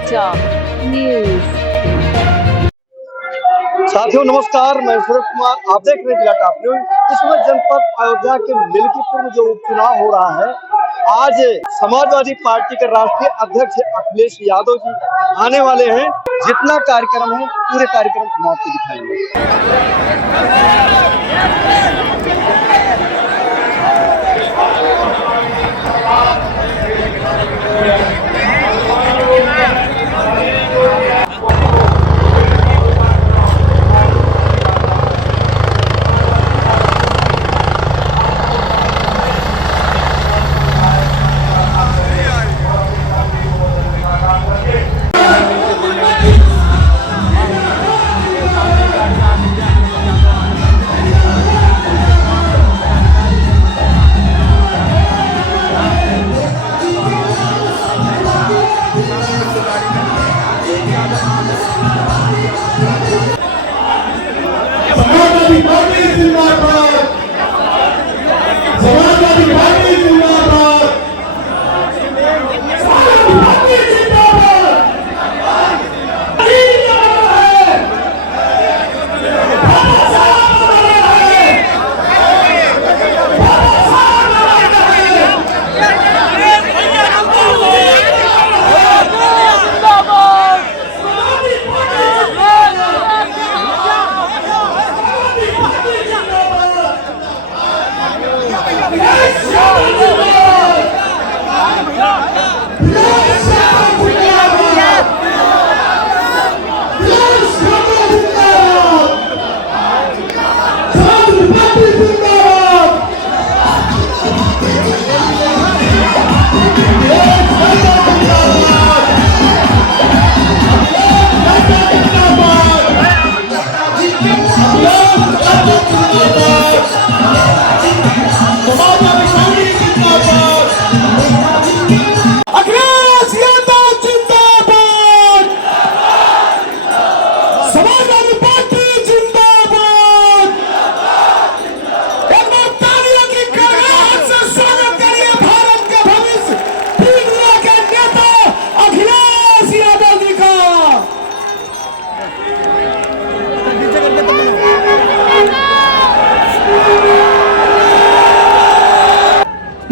समाचार न्यूज। साथियों नमस्कार, मैं सूरज कुमार, आप देख रहे हैं जिला टॉप न्यूज। इस समय जनपद अयोध्या के मिल्कीपुर में जो उपचुनाव हो रहा है, आज समाजवादी पार्टी के राष्ट्रीय अध्यक्ष अखिलेश यादव जी आने वाले हैं। जितना कार्यक्रम है पूरे कार्यक्रम हम आपको दिखाएंगे। समाजवादी पार्टी जिंदाबाद, समाजवादी पार्टी जिंदाबाद, समाजवादी पार्टी जिंदाबाद।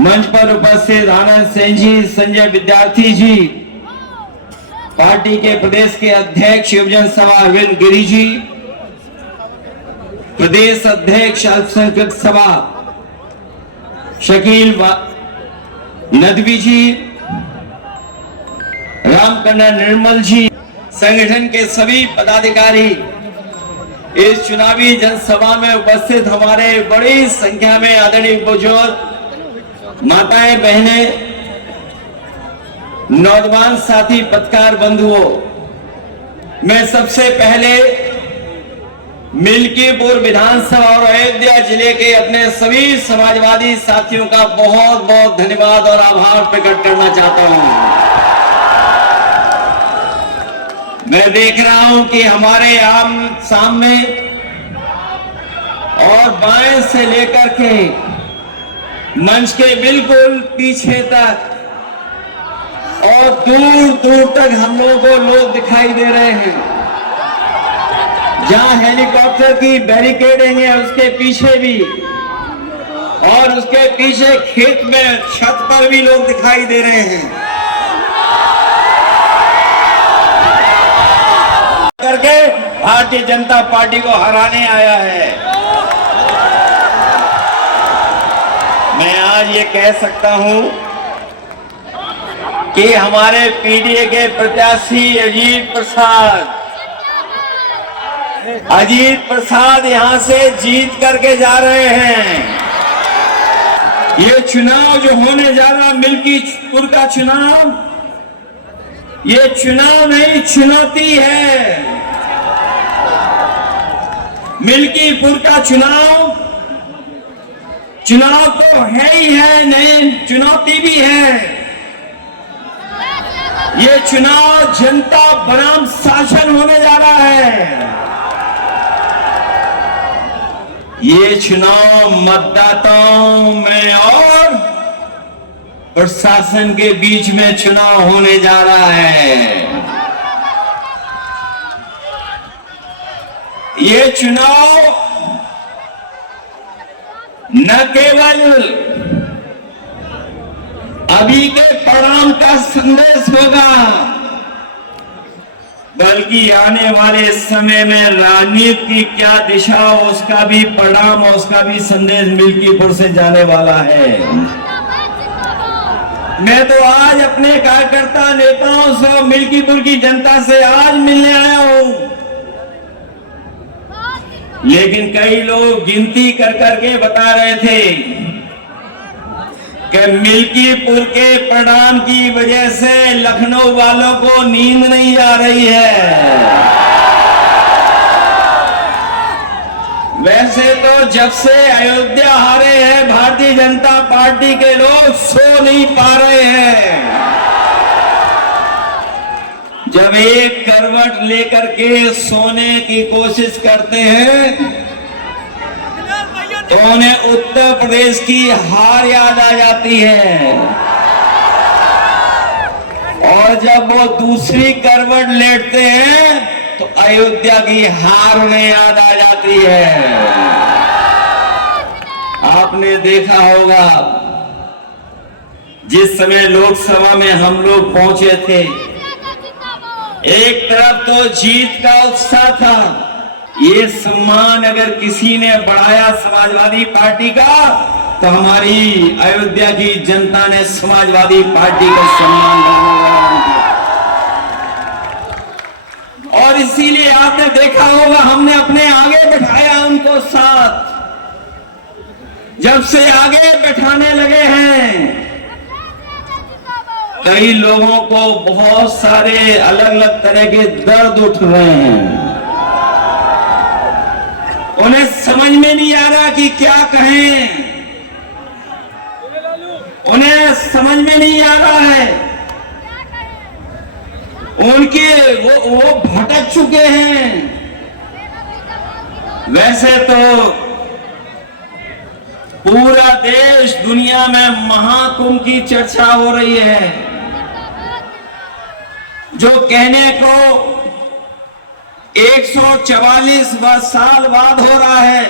मंच पर उपस्थित आनंद सेन जी, संजय विद्यार्थी जी, पार्टी के प्रदेश के अध्यक्ष युवजन सभा अरविंद गिरी जी, प्रदेश अध्यक्ष अल्पसंख्यक सभा शकील नदवी जी, रामकन्ना निर्मल जी, संगठन के सभी पदाधिकारी इस चुनावी जनसभा में उपस्थित हमारे बड़ी संख्या में आदरणीय बुजुर्ग, माताएं, बहनें, नौजवान साथी, पत्रकार बंधुओं, मैं सबसे पहले मिल्कीपुर विधानसभा और अयोध्या जिले के अपने सभी समाजवादी साथियों का बहुत बहुत धन्यवाद और आभार प्रकट करना चाहता हूं। मैं देख रहा हूं कि हमारे आम सामने और बाएं से लेकर के मंच के बिल्कुल पीछे तक और दूर दूर तक हम लोगों को लोग दिखाई दे रहे हैं। जहां हेलीकॉप्टर की बैरिकेडिंग है उसके पीछे भी, और उसके पीछे खेत में छत पर भी लोग दिखाई दे रहे हैं। करके भारतीय जनता पार्टी को हराने आया है। मैं आज ये कह सकता हूं कि हमारे पीडीए के प्रत्याशी अजीत प्रसाद यहां से जीत करके जा रहे हैं। ये चुनाव जो होने जा रहा मिल्कीपुर का चुनाव, ये चुनाव नहीं चुनौती है। मिल्कीपुर का चुनाव तो है ही है, नहीं चुनौती भी है। ये चुनाव जनता बनाम शासन होने जा रहा है। ये चुनाव मतदाताओं में और प्रशासन के बीच में चुनाव होने जा रहा है। ये चुनाव न केवल अभी के परिणाम का संदेश होगा, बल्कि आने वाले समय में राजनीति की क्या दिशा हो उसका भी परिणाम और उसका भी संदेश मिल्कीपुर से जाने वाला है। मैं तो आज अपने कार्यकर्ता नेताओं से, मिल्कीपुर की जनता से आज मिलने आया हूं, लेकिन कई लोग गिनती कर करके बता रहे थे कि मिल्कीपुर के परिणाम की वजह से लखनऊ वालों को नींद नहीं आ रही है। वैसे तो जब से अयोध्या हारे हैं भारतीय जनता पार्टी के लोग सो नहीं पा रहे हैं। जब एक करवट लेकर के सोने की कोशिश करते हैं तो उन्हें उत्तर प्रदेश की हार याद आ जाती है, और जब वो दूसरी करवट लेटते हैं तो अयोध्या की हार उन्हें याद आ जाती है। आपने देखा होगा जिस समय लोकसभा में हम लोग पहुंचे थे, एक तरफ तो जीत का उत्साह था, ये सम्मान अगर किसी ने बढ़ाया समाजवादी पार्टी का तो हमारी अयोध्या की जनता ने समाजवादी पार्टी का सम्मान बढ़ाया, और इसीलिए आपने देखा होगा हमने अपने आगे बैठाया उनको साथ। जब से आगे बैठाने लगे हैं कई लोगों को बहुत सारे अलग अलग तरह के दर्द उठ रहे हैं, उन्हें समझ में नहीं आ रहा कि क्या कहें, उन्हें समझ में नहीं आ रहा है, उनके वो भटक चुके हैं। वैसे तो पूरा देश दुनिया में महाकुंभ की चर्चा हो रही है, जो कहने को 144 साल बाद हो रहा है,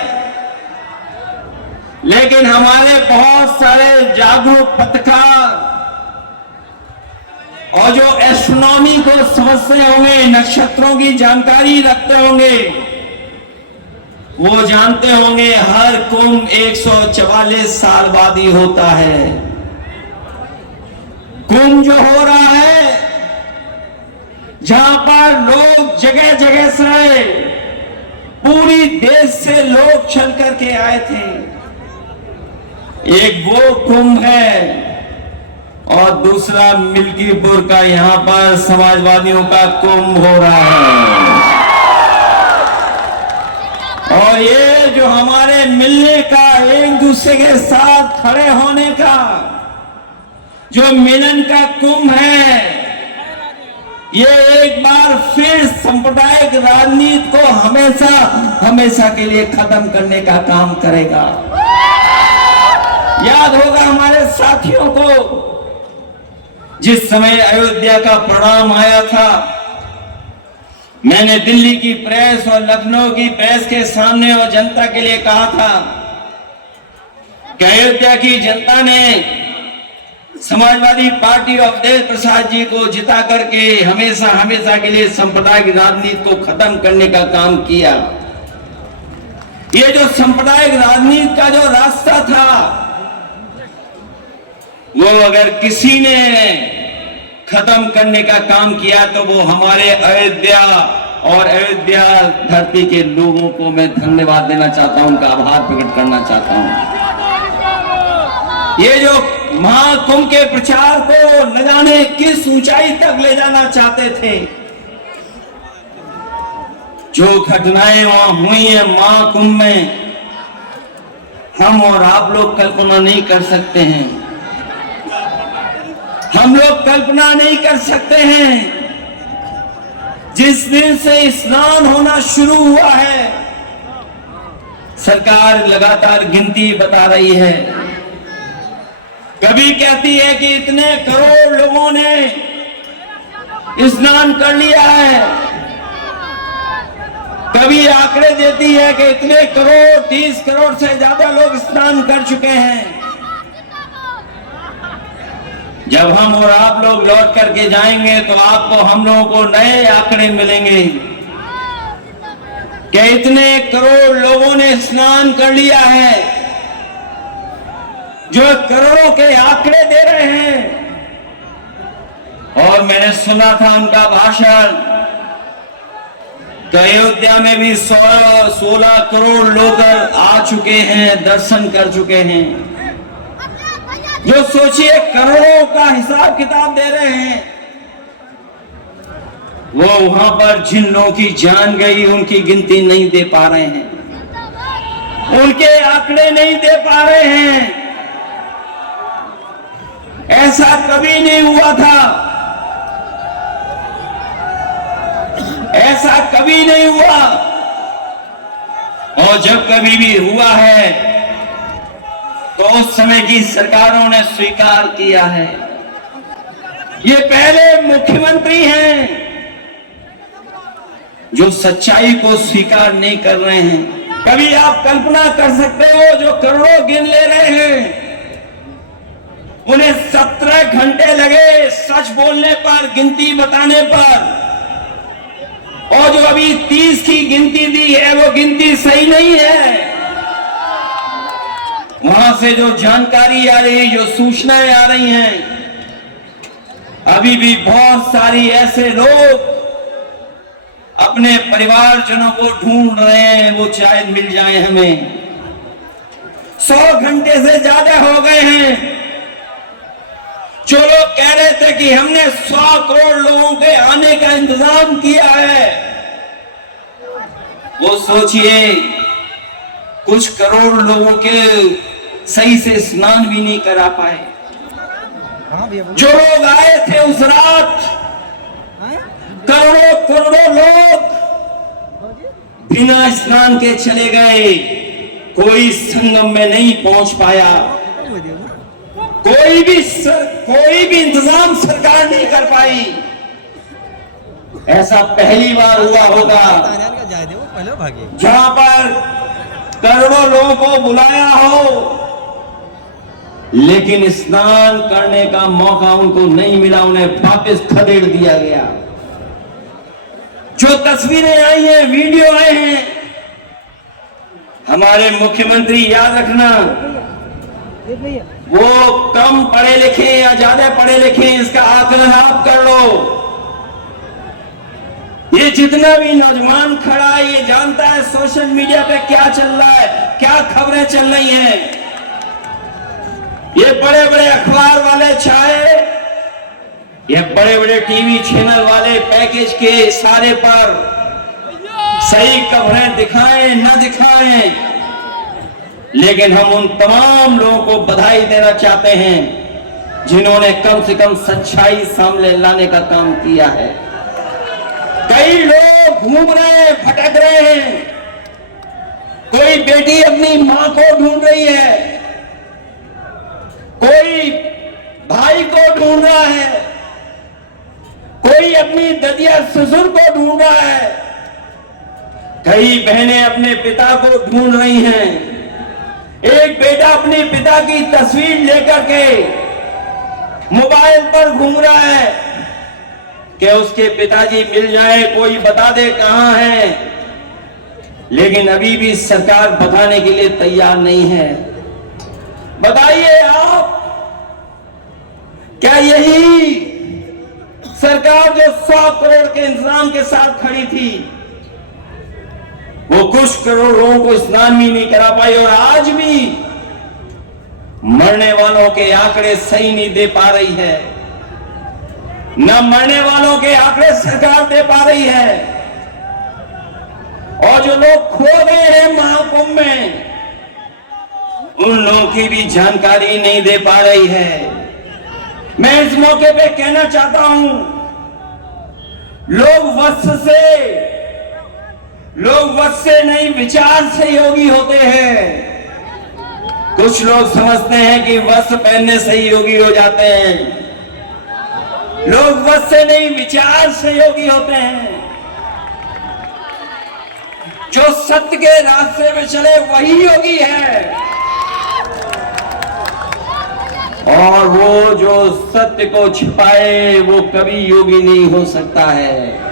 लेकिन हमारे बहुत सारे जागरूक पत्रकार और जो एस्ट्रोनॉमी को समझते होंगे, नक्षत्रों की जानकारी रखते होंगे, वो जानते होंगे हर कुंभ 144 साल बाद ही होता है। कुंभ जो हो रहा है जहां पर लोग जगह जगह से पूरी देश से लोग चल करके आए थे, एक वो कुंभ है, और दूसरा मिल्कीपुर का यहां पर समाजवादियों का कुंभ हो रहा है। और ये जो हमारे मिलने का, एक दूसरे के साथ खड़े होने का जो मिलन का कुंभ है, ये एक बार फिर सांप्रदायिक राजनीति को हमेशा हमेशा के लिए खत्म करने का काम करेगा। याद होगा हमारे साथियों को, जिस समय अयोध्या का परिणाम आया था, मैंने दिल्ली की प्रेस और लखनऊ की प्रेस के सामने और जनता के लिए कहा था कि अयोध्या की जनता ने समाजवादी पार्टी और अवधेश प्रसाद जी को जिता करके हमेशा हमेशा के लिए सांप्रदायिक राजनीति को खत्म करने का काम किया। ये जो सांप्रदायिक राजनीति का जो रास्ता था, वो अगर किसी ने खत्म करने का काम किया तो वो हमारे अयोध्या और अयोध्या धरती के लोगों को मैं धन्यवाद देना चाहता हूं, उनका आभार प्रकट करना चाहता हूं। ये जो महाकुंभ के प्रचार को न जाने किस ऊंचाई तक ले जाना चाहते थे, जो घटनाएं वहां हुई है महाकुंभ में, हम और आप लोग कल्पना नहीं कर सकते हैं। हम लोग कल्पना नहीं कर सकते हैं। जिस दिन से स्नान होना शुरू हुआ है, सरकार लगातार गिनती बता रही है। कभी कहती है कि इतने करोड़ लोगों ने स्नान कर लिया है, कभी आंकड़े देती है कि इतने करोड़, 30 करोड़ से ज्यादा लोग स्नान कर चुके हैं। जब हम और आप लोग लौट करके जाएंगे तो आपको, हम लोगों को नए आंकड़े मिलेंगे कि इतने करोड़ लोगों ने स्नान कर लिया है, जो करोड़ों के आंकड़े दे रहे हैं। और मैंने सुना था उनका भाषण कि अयोध्या में भी 16 करोड़ लोग आ चुके हैं, दर्शन कर चुके हैं। जो सोचिए करोड़ों का हिसाब किताब दे रहे हैं, वो वहां पर जिन लोगों की जान गई उनकी गिनती नहीं दे पा रहे हैं, उनके आंकड़े नहीं दे पा रहे हैं। ऐसा कभी नहीं हुआ था, ऐसा कभी नहीं हुआ। और जब कभी भी हुआ है तो उस समय की सरकारों ने स्वीकार किया है। ये पहले मुख्यमंत्री हैं जो सच्चाई को स्वीकार नहीं कर रहे हैं। कभी आप कल्पना कर सकते हो, जो करोड़ों गिन ले रहे हैं उन्हें 17 घंटे लगे सच बोलने पर, गिनती बताने पर, और जो अभी 30 की गिनती दी है वो गिनती सही नहीं है। वहां से जो जानकारी आ रही है, जो सूचनाएं आ रही हैं, अभी भी बहुत सारी ऐसे लोग अपने परिवारजनों को ढूंढ रहे हैं, वो शायद मिल जाए हमें। 100 घंटे से ज्यादा हो गए हैं। जो लोग कह रहे थे कि हमने 100 करोड़ लोगों के आने का इंतजाम किया है, वो सोचिए कुछ करोड़ लोगों के सही से स्नान भी नहीं करा पाए। जो लोग आए थे उस रात, करोड़ों करोड़ों लोग बिना स्नान के चले गए। कोई संगम में नहीं पहुंच पाया। कोई भी इंतजाम सरकार नहीं कर पाई। ऐसा पहली बार हुआ होगा जहां पर करोड़ों लोगों को बुलाया हो, लेकिन स्नान करने का मौका उनको नहीं मिला, उन्हें वापस खदेड़ दिया गया। जो तस्वीरें आई हैं, वीडियो आए हैं, हमारे मुख्यमंत्री याद रखना, वो कम पढ़े लिखे या ज्यादा पढ़े लिखे, इसका आकलन आप कर लो। ये जितना भी नौजवान खड़ा है, ये जानता है सोशल मीडिया पे क्या चल रहा है, क्या खबरें चल रही हैं। ये बड़े बड़े अखबार वाले चाहे, ये बड़े बड़े टीवी चैनल वाले पैकेज के इशारे पर सही खबरें दिखाएं न दिखाएं, लेकिन हम उन तमाम लोगों को बधाई देना चाहते हैं जिन्होंने कम से कम सच्चाई सामने लाने का काम किया है। कई लोग घूम रहे हैं, भटक रहे हैं। कोई बेटी अपनी मां को ढूंढ रही है, कोई भाई को ढूंढ रहा है, कोई अपनी ददिया ससुर को ढूंढ रहा है, कई बहनें अपने पिता को ढूंढ रही हैं। एक बेटा अपने पिता की तस्वीर लेकर के मोबाइल पर घूम रहा है कि उसके पिताजी मिल जाए, कोई बता दे कहां है, लेकिन अभी भी सरकार बताने के लिए तैयार नहीं है। बताइए आप, क्या यही सरकार जो 100 करोड़ के इंतजाम के साथ खड़ी थी, वो कुछ करोड़ लोगों को स्नान भी नहीं करा पाई, और आज भी मरने वालों के आंकड़े सही नहीं दे पा रही है। न मरने वालों के आंकड़े सरकार दे पा रही है, और जो लोग खो गए हैं महाकुंभ में, उन लोगों की भी जानकारी नहीं दे पा रही है। मैं इस मौके पे कहना चाहता हूं, लोग वश से नहीं विचार से योगी होते हैं। कुछ लोग समझते हैं कि वस्त्र पहनने से ही योगी हो जाते हैं। लोग वश से नहीं विचार से योगी होते हैं। जो सत्य के रास्ते में चले वही योगी है, और वो जो सत्य को छिपाए वो कभी योगी नहीं हो सकता है।